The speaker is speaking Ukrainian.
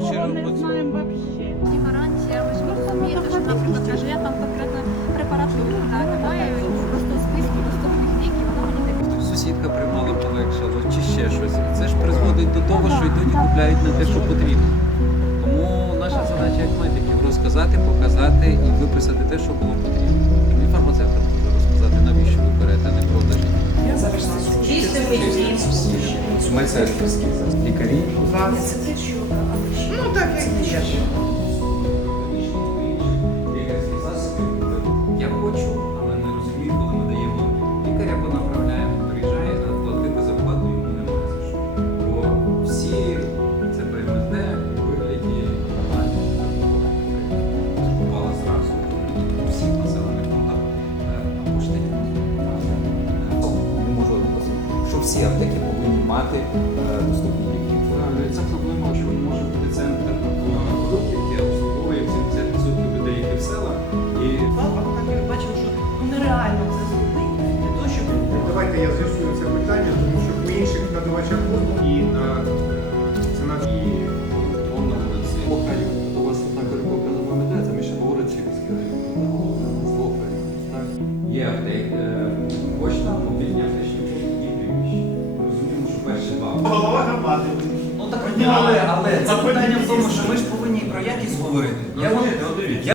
Ми не знаємо взагалі. І гарантія, ви ж розумієте, що, наприклад, каже, я там конкретно препарат люблю, так, маю просто списку доступних ліків, воно мені не підходить. Сусідка приймала полегшало, чи ще щось. Це ж призводить до того, що йдуть і купляють на те, що потрібно. Тому наша задача як медиків розказати, показати і виписати те, що було потрібно. Медсестрські лікарі. Ну так як є. Всі аптеки повинні мати е, доступні ліки. Це проблема, що може бути центр продуктів, де обслуговує 70% людей, які в селах. І Так, я бачив, що ну, нереально це зробити для того, щоб Давайте я з'ясую це питання, тому що по інших надавачах послуг і на е, ціна і електронна медицина. Локарів. У вас перекопка не ми ще говорить Сибірський район. З Є аптек, але, але це питання в тому, що ми ж повинні про якість говорити. Я, от- я